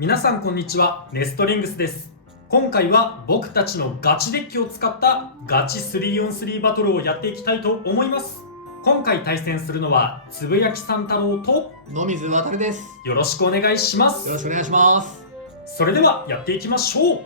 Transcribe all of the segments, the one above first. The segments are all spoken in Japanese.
皆さんこんにちは、ネストリングスです。今回は僕たちのガチデッキを使ったガチ 3on3 バトルをやっていきたいと思います。今回対戦するのはつぶやきさん太郎と野水航です。よろしくお願いします。よろしくお願いします。それではやっていきましょう。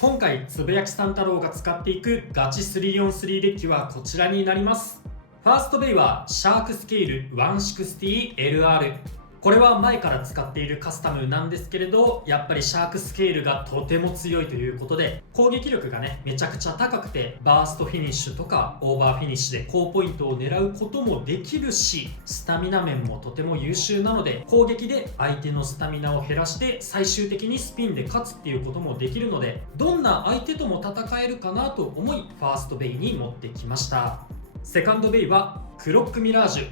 今回つぶやきさん太郎が使っていくガチ 3on3 デッキはこちらになります。ファーストベイはシャークスケール 160LR。 これは前から使っているカスタムなんですけれど、やっぱりシャークスケールがとても強いということで、攻撃力がねめちゃくちゃ高くて、バーストフィニッシュとかオーバーフィニッシュで高ポイントを狙うこともできるし、スタミナ面もとても優秀なので、攻撃で相手のスタミナを減らして最終的にスピンで勝つっていうこともできるので、どんな相手とも戦えるかなと思いファーストベイに持ってきました。セカンドベイはクロックミラージュ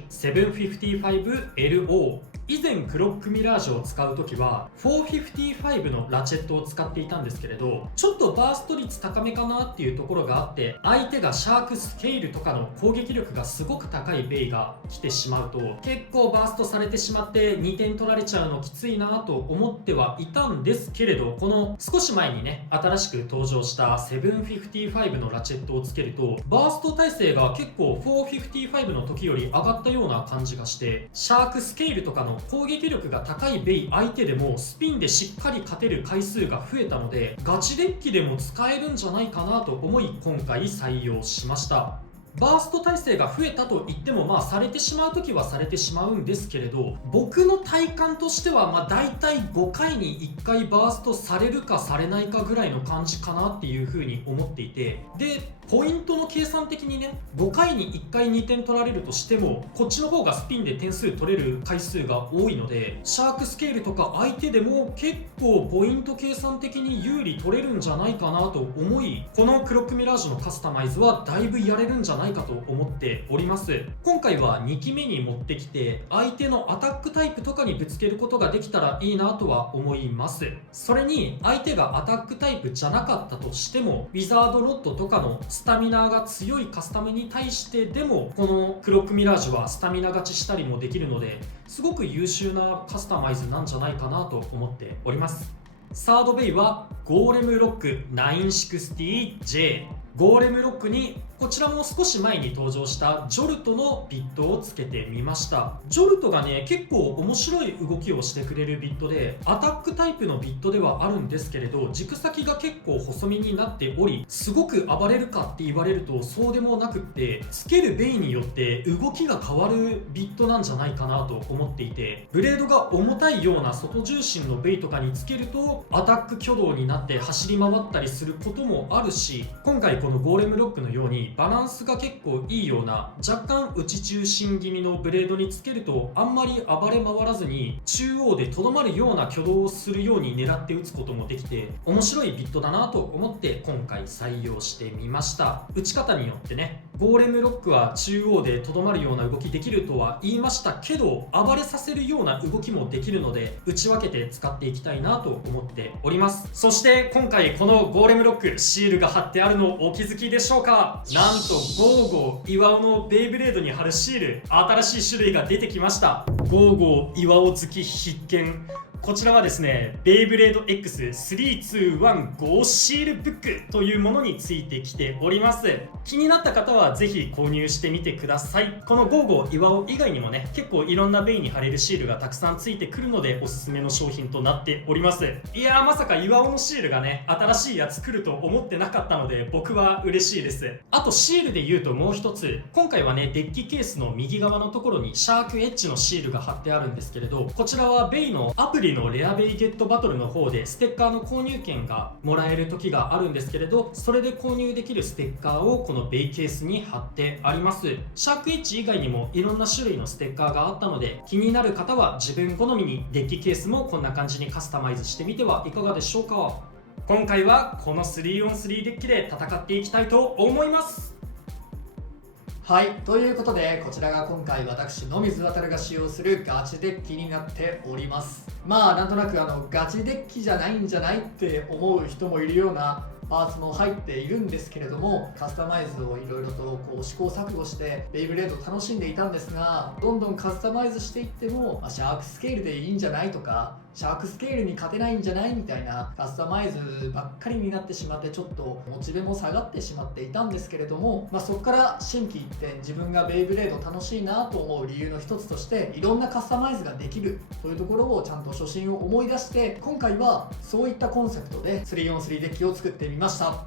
755LO。 以前クロックミラージュを使うときは455のラチェットを使っていたんですけれど、ちょっとバースト率高めかなっていうところがあって、相手がシャークスケールとかの攻撃力がすごく高いベイが来てしまうと、結構バーストされてしまって2点取られちゃうのきついなと思ってはいたんですけれど、この少し前にね新しく登場した755のラチェットをつけると、バースト耐性が結構455の時より上がったような感じがして、シャークスケールとかの攻撃力が高いベイ相手でもスピンでしっかり勝てる回数が増えたので、ガチデッキでも使えるんじゃないかなと思い今回採用しました。バースト耐性が増えたと言っても、されてしまう時はされてしまうんですけれど、僕の体感としては大体5回に1回バーストされるかされないかぐらいの感じかなっていう風に思っていて、でポイントの計算的にね、5回に1回2点取られるとしても、こっちの方がスピンで点数取れる回数が多いので、シャークスケールとか相手でも結構ポイント計算的に有利取れるんじゃないかなと思い、このクロックミラージュのカスタマイズはだいぶやれるんじゃないかと思っております。今回は2機目に持ってきて、相手のアタックタイプとかにぶつけることができたらいいなとは思います。それに相手がアタックタイプじゃなかったとしても、ウィザードロッドとかのスタミナが強いカスタムに対してでも、このクロックミラージュはスタミナ勝ちしたりもできるので、すごく優秀なカスタマイズなんじゃないかなと思っております。サードベイはゴーレムロック 960J。 ゴーレムロックにこちらも少し前に登場したジョルトのビットをつけてみました。ジョルトがね結構面白い動きをしてくれるビットで、アタックタイプのビットではあるんですけれど、軸先が結構細身になっており、すごく暴れるかって言われるとそうでもなくって、つけるベイによって動きが変わるビットなんじゃないかなと思っていて、ブレードが重たいような外重心のベイとかにつけるとアタック挙動になって走り回ったりすることもあるし、今回このゴーレムロックのようにバランスが結構いいような若干内中心気味のブレードにつけると、あんまり暴れ回らずに中央でとどまるような挙動をするように狙って打つこともできて、面白いビットだなと思って今回採用してみました。打ち方によってね、ゴーレムロックは中央でとどまるような動きできるとは言いましたけど、暴れさせるような動きもできるので、打ち分けて使っていきたいなと思っております。そして今回このゴーレムロックシールが貼ってあるのをお気づきでしょうか。なんとゴーゴー岩尾のベイブレードに貼るシール、新しい種類が出てきました。ゴーゴー岩尾好き必見。こちらはですね、ベイブレード X321 ゴーシールブックというものについてきております。気になった方はぜひ購入してみてください。このゴーゴー岩尾以外にもね、結構いろんなベイに貼れるシールがたくさんついてくるので、おすすめの商品となっております。いやー、まさか岩尾のシールがね新しいやつ来ると思ってなかったので、僕は嬉しいです。あとシールで言うともう一つ、今回はねデッキケースの右側のところにシャークエッジのシールが貼ってあるんですけれど、こちらはベイのアプリのレアベイゲットバトルの方でステッカーの購入券がもらえる時があるんですけれど、それで購入できるステッカーをこのベイケースに貼ってあります。シャークエッジ以外にもいろんな種類のステッカーがあったので、気になる方は自分好みにデッキケースもこんな感じにカスタマイズしてみてはいかがでしょうか。今回はこの 3on3 デッキで戦っていきたいと思います。はい、ということでこちらが今回私野水航が使用するガチデッキになっております。なんとなくガチデッキじゃないんじゃないって思う人もいるようなパーツも入っているんですけれども、カスタマイズをいろいろとこう試行錯誤してベイブレードを楽しんでいたんですが、どんどんカスタマイズしていっても、シャークスケールでいいんじゃないとか、シャークスケールに勝てないんじゃないみたいなカスタマイズばっかりになってしまって、ちょっとモチベも下がってしまっていたんですけれども、そこから心機一転、自分がベイブレード楽しいなと思う理由の一つとして、いろんなカスタマイズができるというところをちゃんと初心を思い出して、今回はそういったコンセプトで 3on3 デッキを作ってみました。フ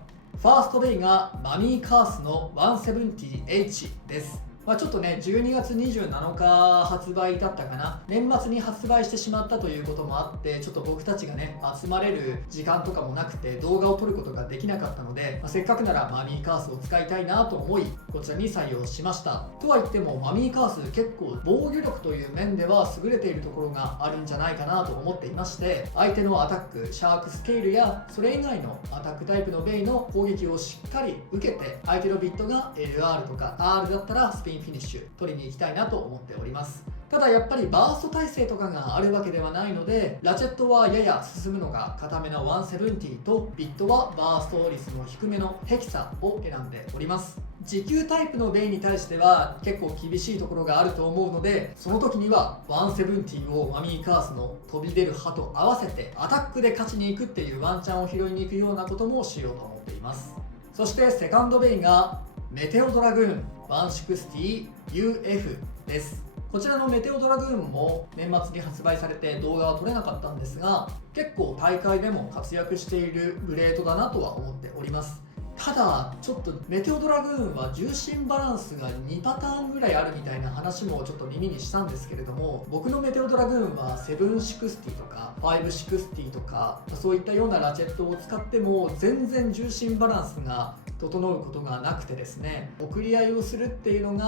ァーストベイがマミーカースの 170H です。ちょっとね、12月27日発売だったかな、年末に発売してしまったということもあって、ちょっと僕たちがね、集まれる時間とかもなくて動画を撮ることができなかったので、せっかくならマミーカースを使いたいなと思い、こちらに採用しました。とは言ってもマミーカース結構防御力という面では優れているところがあるんじゃないかなと思っていまして、相手のアタック、シャークスケールやそれ以外のアタックタイプのベイの攻撃をしっかり受けて、相手のビットが LR とか R だったらスピンフィニッシュ取りに行きたいなと思っております。ただやっぱりバースト耐性とかがあるわけではないので、ラチェットはやや進むのが固めな170と、ビットはバースト率の低めのヘキサを選んでおります。持久タイプのベイに対しては結構厳しいところがあると思うので、その時には170をマミーカースの飛び出る歯と合わせてアタックで勝ちに行くっていうワンチャンを拾いに行くようなこともしようと思っています。そしてセカンドベイがメテオドラグーン 160UF です。こちらのメテオドラグーンも年末に発売されて動画は撮れなかったんですが、結構大会でも活躍しているブレードだなとは思っております。ただちょっとメテオドラグーンは重心バランスが2パターンぐらいあるみたいな話もちょっと耳にしたんですけれども、僕のメテオドラグーンは760とか560とかそういったようなラチェットを使っても全然重心バランスが整うことがなくてですね、送り合いをするっていうの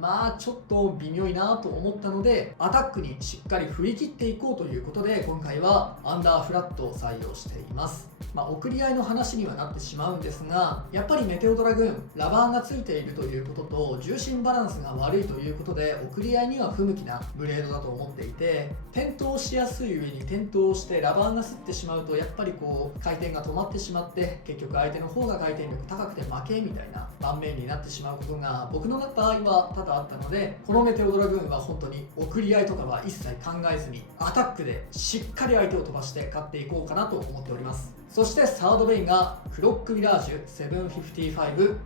がちょっと微妙いなと思ったので、アタックにしっかり振り切っていこうということで、今回はアンダーフラットを採用しています。送り合いの話にはなってしまうんですが、やっぱりメテオドラグーンラバーがついているということと重心バランスが悪いということで、送り合いには不向きなブレードだと思っていて、転倒しやすい上に転倒してラバーがすってしまうと、やっぱりこう回転が止まってしまって、結局相手の方が回転力高くて負けみたいな盤面になってしまうことが僕の場合は多々あったので、このメテオドラグーンは本当に送り合いとかは一切考えずにアタックでしっかり相手を飛ばして勝っていこうかなと思っております。そしてサードベイがクロックミラージュ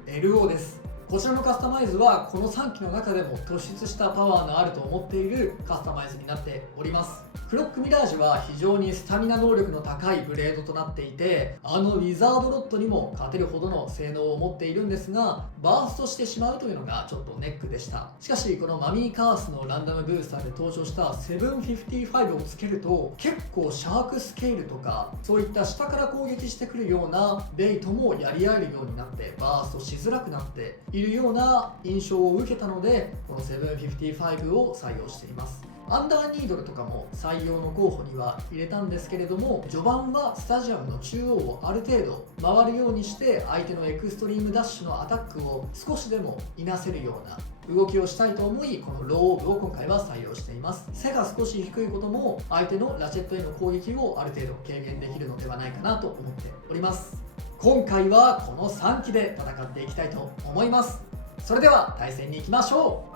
755LO です。こちらのカスタマイズはこの3機の中でも突出したパワーのあると思っているカスタマイズになっております。クロックミラージュは非常にスタミナ能力の高いブレードとなっていて、ウィザードロットにも勝てるほどの性能を持っているんですが、バーストしてしまうというのがちょっとネックでした。しかしこのマミーカースのランダムブースターで登場した755をつけると、結構シャークスケールとかそういった下から攻撃してくるようなベイともやり合えるようになって、バーストしづらくなっているような印象を受けたので、この755を採用しています。アンダーニードルとかも採用の候補には入れたんですけれども、序盤はスタジアムの中央をある程度回るようにして、相手のエクストリームダッシュのアタックを少しでもいなせるような動きをしたいと思い、このローオーブを今回は採用しています。背が少し低いことも相手のラチェットへの攻撃をある程度軽減できるのではないかなと思っております。今回はこの3機で戦っていきたいと思います。それでは対戦に行きましょう。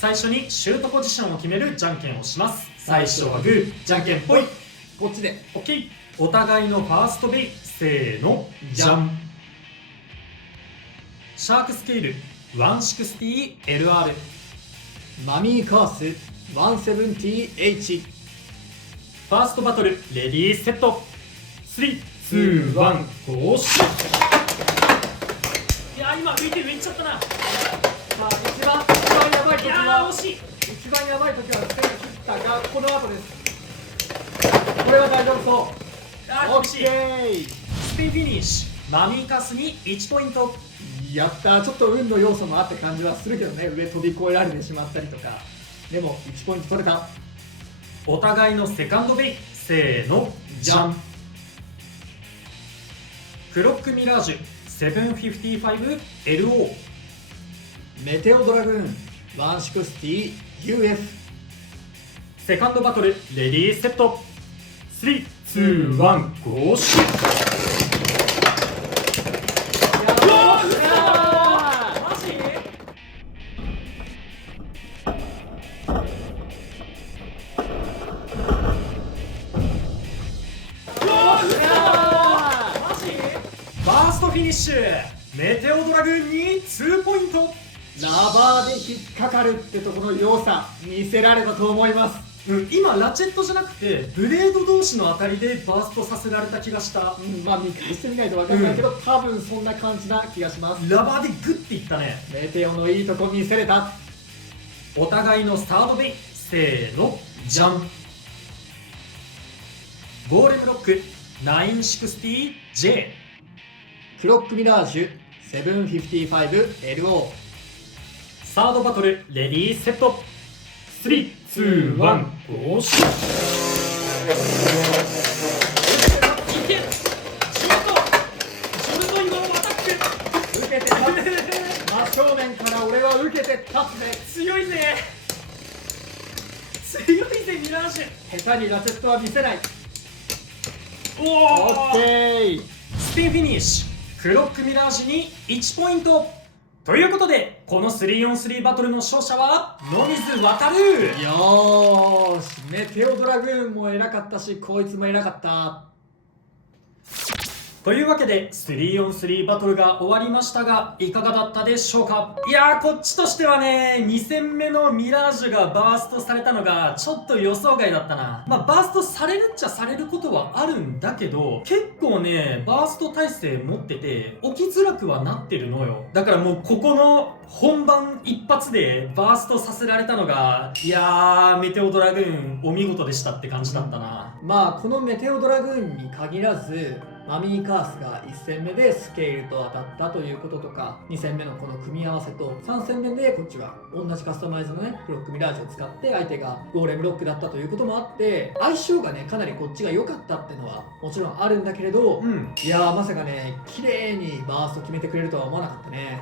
最初にシュートポジションを決めるじゃんけんをします。最初はグー、じゃんけんぽい。こっちで OK。 お互いのファーストベイ、せーの、じゃん。シャークスケール 160LR、 マミーカース 170H。 ファーストバトルレディーセット。3、2、1、ゴーシュ。いやー、今浮いて上行っちゃったな。一番やばい時は惜しい。一番やばい時は手を切ったが、この後です。これは大丈夫そう。厳しい。スピンフィニッシュ、マミーカスに1ポイント。やったー。ちょっと運の要素もあって感じはするけどね、上飛び越えられてしまったりとか。でも1ポイント取れた。お互いのセカンドベイ、せーの、じゃん。クロックミラージュ 755LO、 メテオドラグーン 160UF。 セカンドバトルレディーセット。3、2、1、ゴーシュ。ッシュ。メテオドラグーンに2ポイント。ラバーで引っかかるってところの良さ見せられたと思います。今ラチェットじゃなくてブレード同士の当たりでバーストさせられた気がした。まあ見返してみないと分かんないけど、多分そんな感じな気がします。ラバーでグッていったね。メテオのいいとこ見せれた。お互いのスタートベイ、せーの、じゃん。ゴーレムロック 960J。 クロックミラージュ 755LO。 サードバトルレディーセット。3、2、1、おし。いけ。シュート。ジョルノイのアタック。受けて立つ。真正面から俺は受けて立つぜ。強いぜ。強いぜミラージュ。下手にラチェットは見せない。おオッケー。スピンフィニッシュ。クロックミラージュに1ポイント。ということでこの 3on3 バトルの勝者は野水航。よーし、メテオドラグーンも偉かったし、こいつも偉かった。というわけで 3on3 バトルが終わりましたが、いかがだったでしょうか。いやー、こっちとしてはね、2戦目のミラージュがバーストされたのがちょっと予想外だったな。まあバーストされるっちゃされることはあるんだけど、結構ねバースト耐性持ってて起きづらくはなってるのよ。だからもうここの本番一発でバーストさせられたのが、いやー、メテオドラグーンお見事でしたって感じだったな。まあこのメテオドラグーンに限らず、マミーカースが1戦目でスケールと当たったということとか、2戦目のこの組み合わせと、3戦目でこっちは同じカスタマイズのねクロックミラージュを使って相手がゴーレムロックだったということもあって、相性がねかなりこっちが良かったっていうのはもちろんあるんだけれど、いやーまさかね綺麗にバースト決めてくれるとは思わなかったね。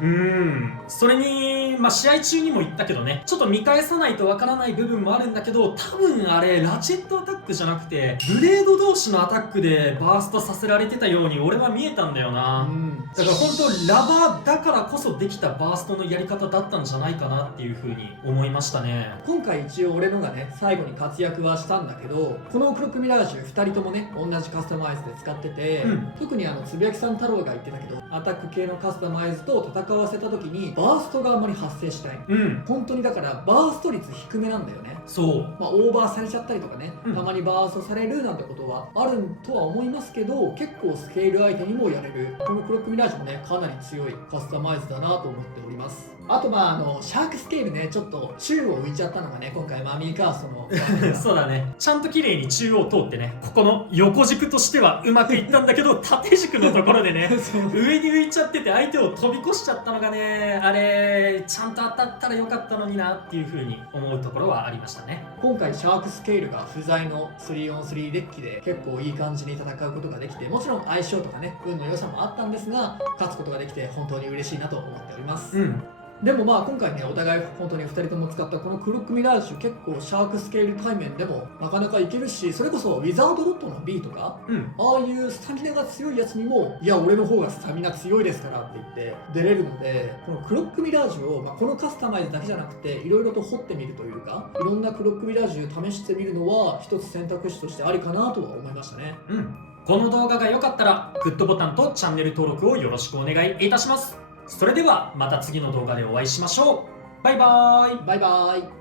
それにまあ試合中にも言ったけどね、ちょっと見返さないとわからない部分もあるんだけど、多分あれラチェットアタックじゃなくてブレード同士のアタックでバーストさせられてたように俺は見えたんだよな。だから本当ラバーだからこそできたバーストのやり方だったんじゃないかなっていう風に思いましたね。今回一応俺のがね最後に活躍はしたんだけど、このクロックミラージュ2人ともね同じカスタマイズで使ってて、特につぶやきさん太郎が言ってたけど、アタック系のカスタマイズと戦わせた時にバーストがあまり発生しない。本当にだからバースト率低めなんだよね。そう、まあオーバーされちゃったりとかね、たまにバーストされるなんてことはあるとは思いますけど、結構スケール相手にもやれる。このクロックミラージュもねかなり強いカスタマイズだなと思っております。あとシャークスケールね、ちょっと宙を浮いちゃったのがね今回マミーカーストのそうだね、ちゃんと綺麗に中央通ってね、ここの横軸としてはうまくいったんだけど縦軸のところでね上に浮いちゃってて相手を飛び越しちゃったのがね、あれちゃんと当たったらよかったのになっていう風に思うところはありましたね。今回シャークスケールが不在の 3on3 デッキで結構いい感じに戦うことができて、もちろん相性とかね運の良さもあったんですが、勝つことができて本当に嬉しいなと思っております。でも今回ねお互い本当に2人とも使ったこのクロックミラージュ、結構シャークスケール対面でもなかなかいけるし、それこそウィザードロットの B とか、ああいうスタミナが強いやつにもいや俺の方がスタミナ強いですからって言って出れるので、このクロックミラージュを、このカスタマイズだけじゃなくていろいろと掘ってみるというか、いろんなクロックミラージュを試してみるのは一つ選択肢としてありかなとは思いましたね。この動画が良かったらグッドボタンとチャンネル登録をよろしくお願いいたします。それではまた次の動画でお会いしましょう。バイバーイ。バイバーイ。